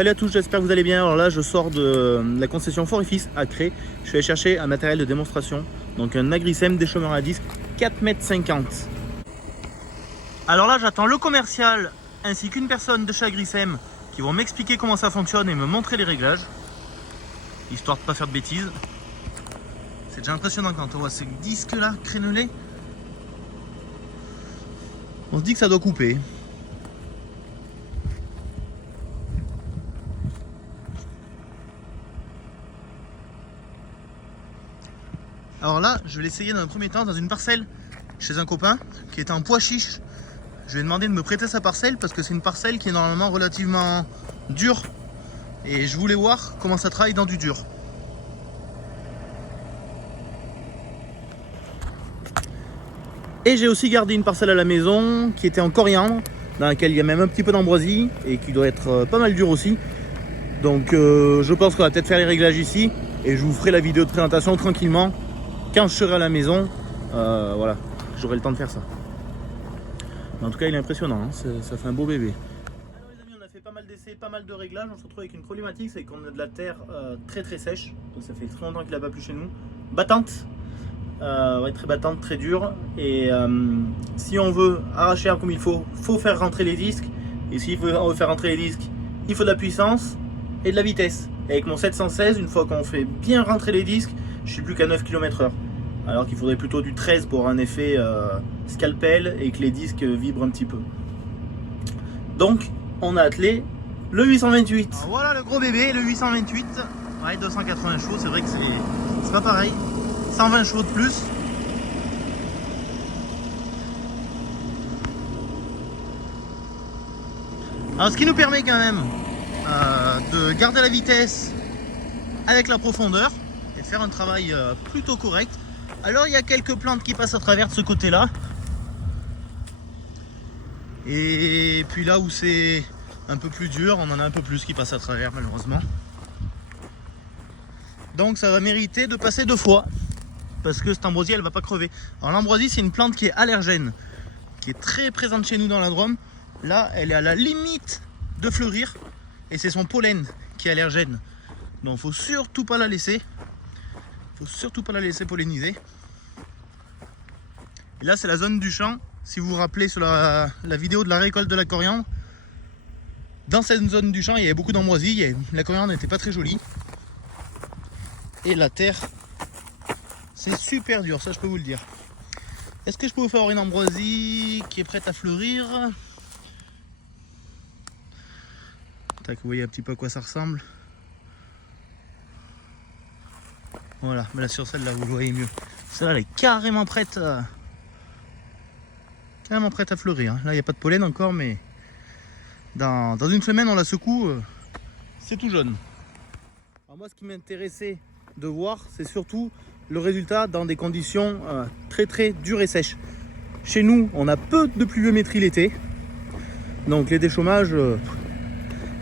Salut à tous, j'espère que vous allez bien. Alors là, je sors de la concession Fort et Fils à Cré. Je suis allé chercher un matériel de démonstration, donc un Agricem déchômeur à disque 4,50 m. Alors là, j'attends le commercial ainsi qu'une personne de chez Agricem qui vont m'expliquer comment ça fonctionne et me montrer les réglages, histoire de ne pas faire de bêtises. C'est déjà impressionnant quand on voit ces disques là crénelés. On se dit que ça doit couper. Alors là, je vais l'essayer dans un premier temps dans une parcelle chez un copain qui était en pois chiche. Je lui ai demandé de me prêter sa parcelle parce que c'est une parcelle qui est normalement relativement dure. Et je voulais voir comment ça travaille dans du dur. Et j'ai aussi gardé une parcelle à la maison qui était en coriandre, dans laquelle il y a même un petit peu d'ambroisie et qui doit être pas mal dur aussi. Donc je pense qu'on va peut-être faire les réglages ici et je vous ferai la vidéo de présentation tranquillement. Quand je serai à la maison, voilà, j'aurai le temps de faire ça. Mais en tout cas, il est impressionnant, hein, ça fait un beau bébé. Alors les amis, on a fait pas mal d'essais, pas mal de réglages. On se retrouve avec une problématique, c'est qu'on a de la terre très sèche. Donc ça fait très longtemps qu'il n'a pas plu chez nous. Battante, ouais, très battante, très dure. Et si on veut arracher comme il faut faire rentrer les disques. Et si on veut faire rentrer les disques, il faut de la puissance et de la vitesse. Et avec mon 716, une fois qu'on fait bien rentrer les disques, je suis plus qu'à 9 km/h. Alors qu'il faudrait plutôt du 13 pour un effet scalpel et que les disques vibrent un petit peu. Donc on a attelé le 828. Alors voilà le gros bébé, le 828. Ouais, 280 chevaux, c'est vrai que c'est pas pareil. 120 chevaux de plus. Alors ce qui nous permet quand même de garder la vitesse avec la profondeur et de faire un travail plutôt correct. Alors il y a quelques plantes qui passent à travers de ce côté là, et puis là où c'est un peu plus dur, on en a un peu plus qui passent à travers malheureusement. Donc ça va mériter de passer 2 fois parce que cette ambroisie elle va pas crever. Alors l'ambroisie c'est une plante qui est allergène, qui est très présente chez nous dans la Drôme. Là elle est à la limite de fleurir et c'est son pollen qui est allergène. Donc faut surtout pas la laisser. Faut surtout pas la laisser polliniser. Et là c'est la zone du champ. Si vous vous rappelez sur la vidéo de la récolte de la coriandre, dans cette zone du champ il y avait beaucoup d'ambroisie. La coriandre n'était pas très jolie. Et la terre c'est super dur, ça je peux vous le dire. Est-ce que je peux vous faire une ambroisie qui est prête à fleurir? Tac, vous voyez un petit peu à quoi ça ressemble. Voilà, mais là sur celle-là vous le voyez mieux. Celle-là elle est carrément prête à fleurir. Là il n'y a pas de pollen encore, mais dans une semaine on la secoue, c'est tout jaune. Alors moi ce qui m'intéressait de voir, c'est surtout le résultat dans des conditions très dures et sèches. Chez nous on a peu de pluviométrie l'été, donc les déchômages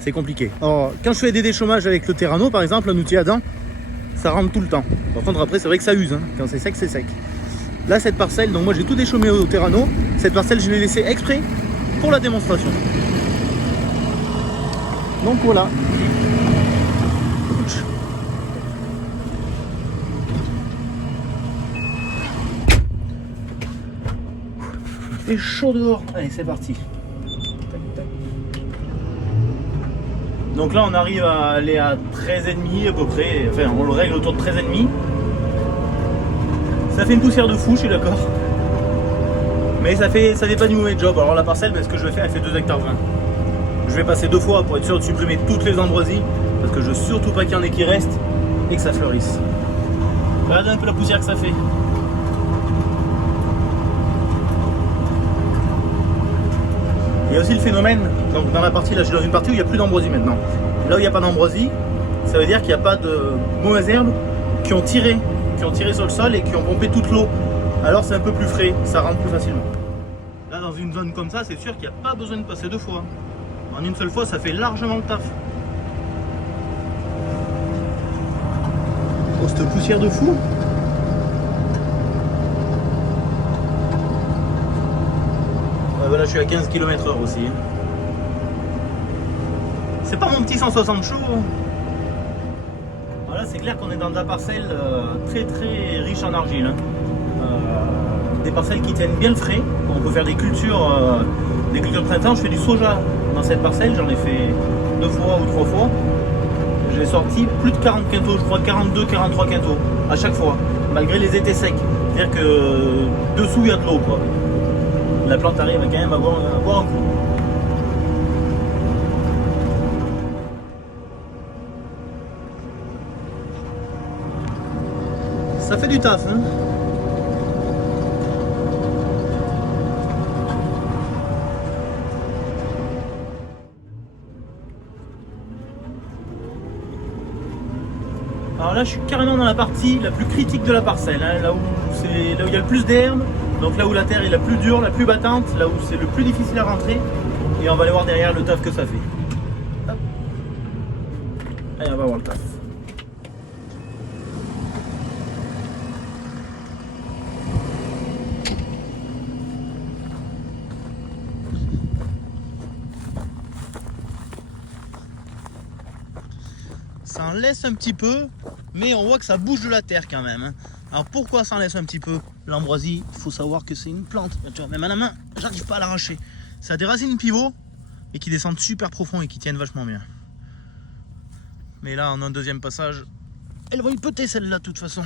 c'est compliqué. Alors quand je fais des déchômages avec le Terrano par exemple, un outil à dents, ça rentre tout le temps. Par contre après c'est vrai que ça use, hein. Quand c'est sec c'est sec. Là cette parcelle, donc moi j'ai tout déchômé au Terrano. Cette parcelle je l'ai laissée exprès pour la démonstration. Donc voilà. Il fait chaud dehors. Allez c'est parti. Donc là on arrive à aller à 13,5 à peu près, enfin on le règle autour de 13,5. Ça fait une poussière de fou, je suis d'accord. Mais ça fait pas du mauvais job. Alors la parcelle, ce que je vais faire, elle fait 2,20 hectares. Je vais passer 2 fois pour être sûr de supprimer toutes les ambroisies, parce que je veux surtout pas qu'il y en ait qui restent et que ça fleurisse. Regardez un peu la poussière que ça fait. Il y a aussi le phénomène, donc dans la partie, là je suis dans une partie où il n'y a plus d'ambroisie maintenant. Là où il n'y a pas d'ambroisie, ça veut dire qu'il n'y a pas de mauvaises herbes qui ont tiré sur le sol et qui ont pompé toute l'eau. Alors c'est un peu plus frais, ça rentre plus facilement. Là dans une zone comme ça, c'est sûr qu'il n'y a pas besoin de passer 2 fois. En une seule fois, ça fait largement le taf. Oh, cette poussière de fou! Voilà, je suis à 15 km/h aussi. C'est pas mon petit 160 chevaux. Voilà, c'est clair qu'on est dans de la parcelle très très riche en argile. Hein. Des parcelles qui tiennent bien le frais. On peut faire des cultures de printemps. Je fais du soja dans cette parcelle, j'en ai fait 2 fois ou 3 fois. J'ai sorti plus de 40 quintaux, je crois 42-43 quintaux à chaque fois, malgré les étés secs. C'est-à-dire que dessous il y a de l'eau quoi. La plante arrive quand même à boire un coup. Ça fait du taf, hein. Alors là, je suis carrément dans la partie la plus critique de la parcelle, hein, là où il y a le plus d'herbe, donc là où la terre est la plus dure, la plus battante, là où c'est le plus difficile à rentrer. Et on va aller voir derrière le taf que ça fait. Hop. Allez, on va voir le taf. Ça en laisse un petit peu, mais on voit que ça bouge de la terre quand même. Alors pourquoi ça en laisse un petit peu? L'ambroisie, il faut savoir que c'est une plante. Tu vois, même à la main, j'arrive pas à l'arracher. Ça a des racines pivots, et qui descendent super profond et qui tiennent vachement bien. Mais là, en un deuxième passage, elle va y péter celle-là de toute façon.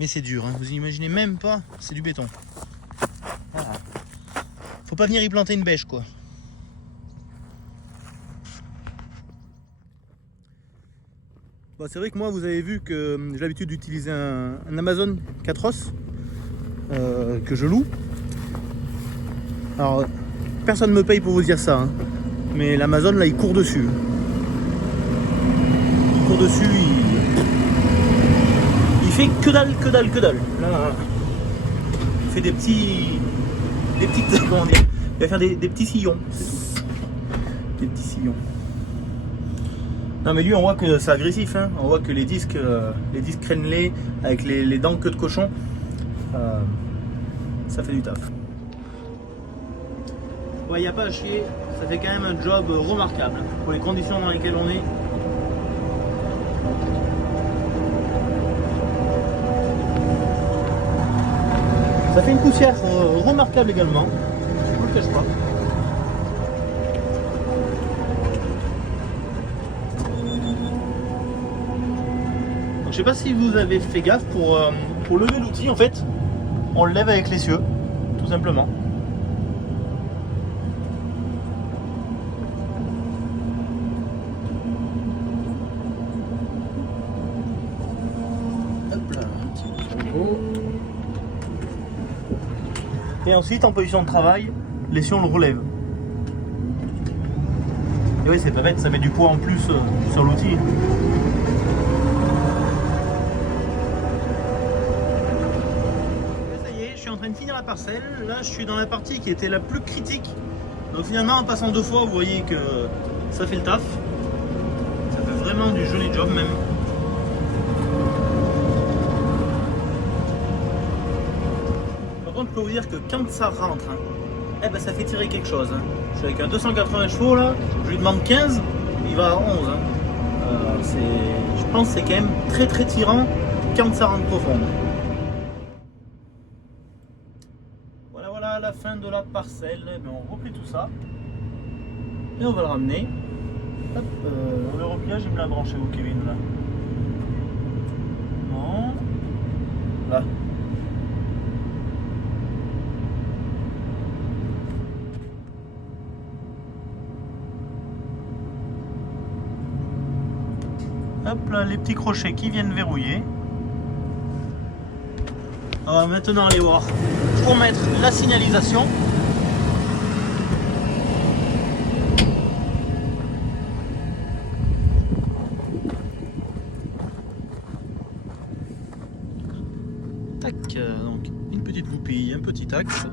Mais c'est dur, hein. Vous imaginez même pas, c'est du béton. Voilà. Faut pas venir y planter une bêche quoi. Bon, c'est vrai que moi vous avez vu que j'ai l'habitude d'utiliser un Amazon 4os que je loue. Alors personne ne me paye pour vous dire ça, hein. Mais l'Amazon là il court dessus. Il court dessus, il fait que dalle. Là, il fait des petites, comment dire, il va faire des petits sillons, c'est tout. Des petits sillons. Non mais lui on voit que c'est agressif, hein. On voit que les disques crénelés avec les dents queue de cochon, ça fait du taf. Ouais, il n'y a pas à chier, ça fait quand même un job remarquable pour les conditions dans lesquelles on est. Ça fait une poussière remarquable également, je vous le cache pas. Donc, je sais pas si vous avez fait gaffe pour lever l'outil, en fait, on le lève avec l'essieu, tout simplement. Hop là, un petit peu. Et ensuite, en position de travail, l'essieu on le relève. Et oui, c'est pas bête, ça met du poids en plus sur l'outil. Ça y est, je suis en train de finir la parcelle. Là, je suis dans la partie qui était la plus critique. Donc finalement, en passant 2 fois, vous voyez que ça fait le taf. Ça fait vraiment du joli job même. Je peux vous dire que quand ça rentre, hein, eh ben ça fait tirer quelque chose. Hein. Je suis avec un 280 chevaux là, je lui demande 15, il va à 11. Hein. Je pense que c'est quand même très très tirant quand ça rentre profond. Voilà la fin de la parcelle. Mais on replie tout ça et on va le ramener. Hop, le repliage, il me l'a branché où Kevin là. Non. Là. Hop là, les petits crochets qui viennent verrouiller. On va maintenant aller voir pour mettre la signalisation. Tac, donc une petite goupille, un petit axe.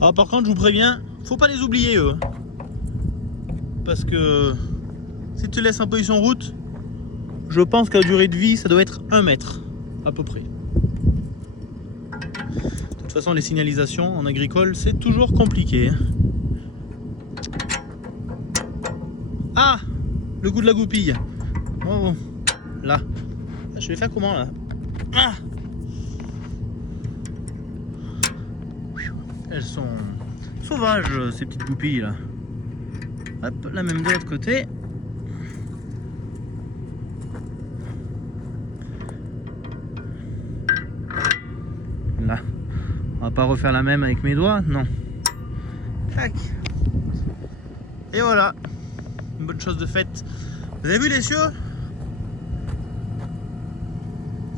Alors par contre, je vous préviens, faut pas les oublier eux. Parce que si tu laisses en position route, je pense que la durée de vie, ça doit être 1 mètre. à peu près. De toute façon, les signalisations en agricole, c'est toujours compliqué. Ah, le goût de la goupille. Oh, là. Je vais faire comment là? Ah, elles sont sauvages ces petites goupilles là. Hop, la même de l'autre côté. Là. On va pas refaire la même avec mes doigts, non. Tac. Et voilà. Une bonne chose de faite. Vous avez vu les cieux?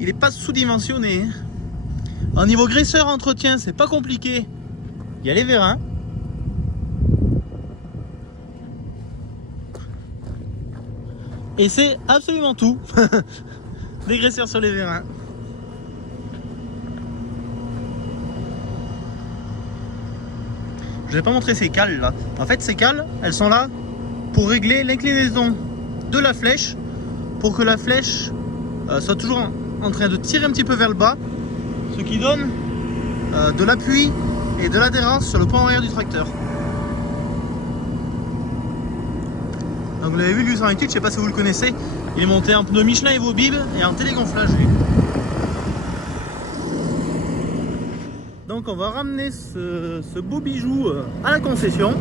Il n'est pas sous-dimensionné. Au niveau graisseur entretien, c'est pas compliqué. Il y a les vérins. Et c'est absolument tout. Des graisseurs sur les vérins. Je vais pas montrer ces cales là. En fait, ces cales, elles sont là pour régler l'inclinaison de la flèche, pour que la flèche soit toujours en train de tirer un petit peu vers le bas, ce qui donne de l'appui et de l'adhérence sur le pont arrière du tracteur. Donc vous l'avez vu, le 828, je sais pas si vous le connaissez, il est monté en pneu Michelin Evo Bib et en télégonflage. Donc on va ramener ce beau bijou à la concession.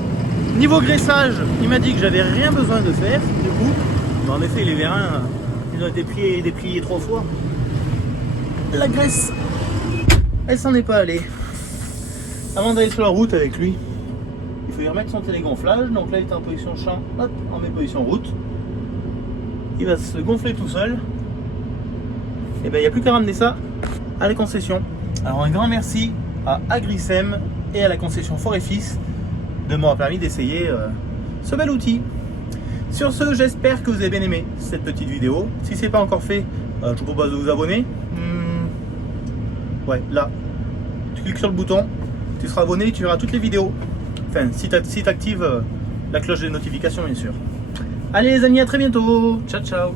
Niveau graissage, il m'a dit que j'avais rien besoin de faire du coup. Mais en effet, les vérins, ils ont été dépliés 3 fois. La graisse, elle s'en est pas allée. Avant d'aller sur la route avec lui, il faut y remettre son télégonflage. Donc là il est en position champ, hop, on met position route. Il va se gonfler tout seul. Et bien il n'y a plus qu'à ramener ça à la concession. Alors un grand merci à Agricem et à la concession Fort et Fils de m'avoir permis d'essayer ce bel outil. Sur ce, j'espère que vous avez bien aimé cette petite vidéo. Si ce n'est pas encore fait, je vous propose de vous abonner. Ouais, là, tu cliques sur le bouton, tu seras abonné et tu verras toutes les vidéos. Enfin, si tu actives la cloche des notifications, bien sûr. Allez les amis, à très bientôt. Ciao, ciao.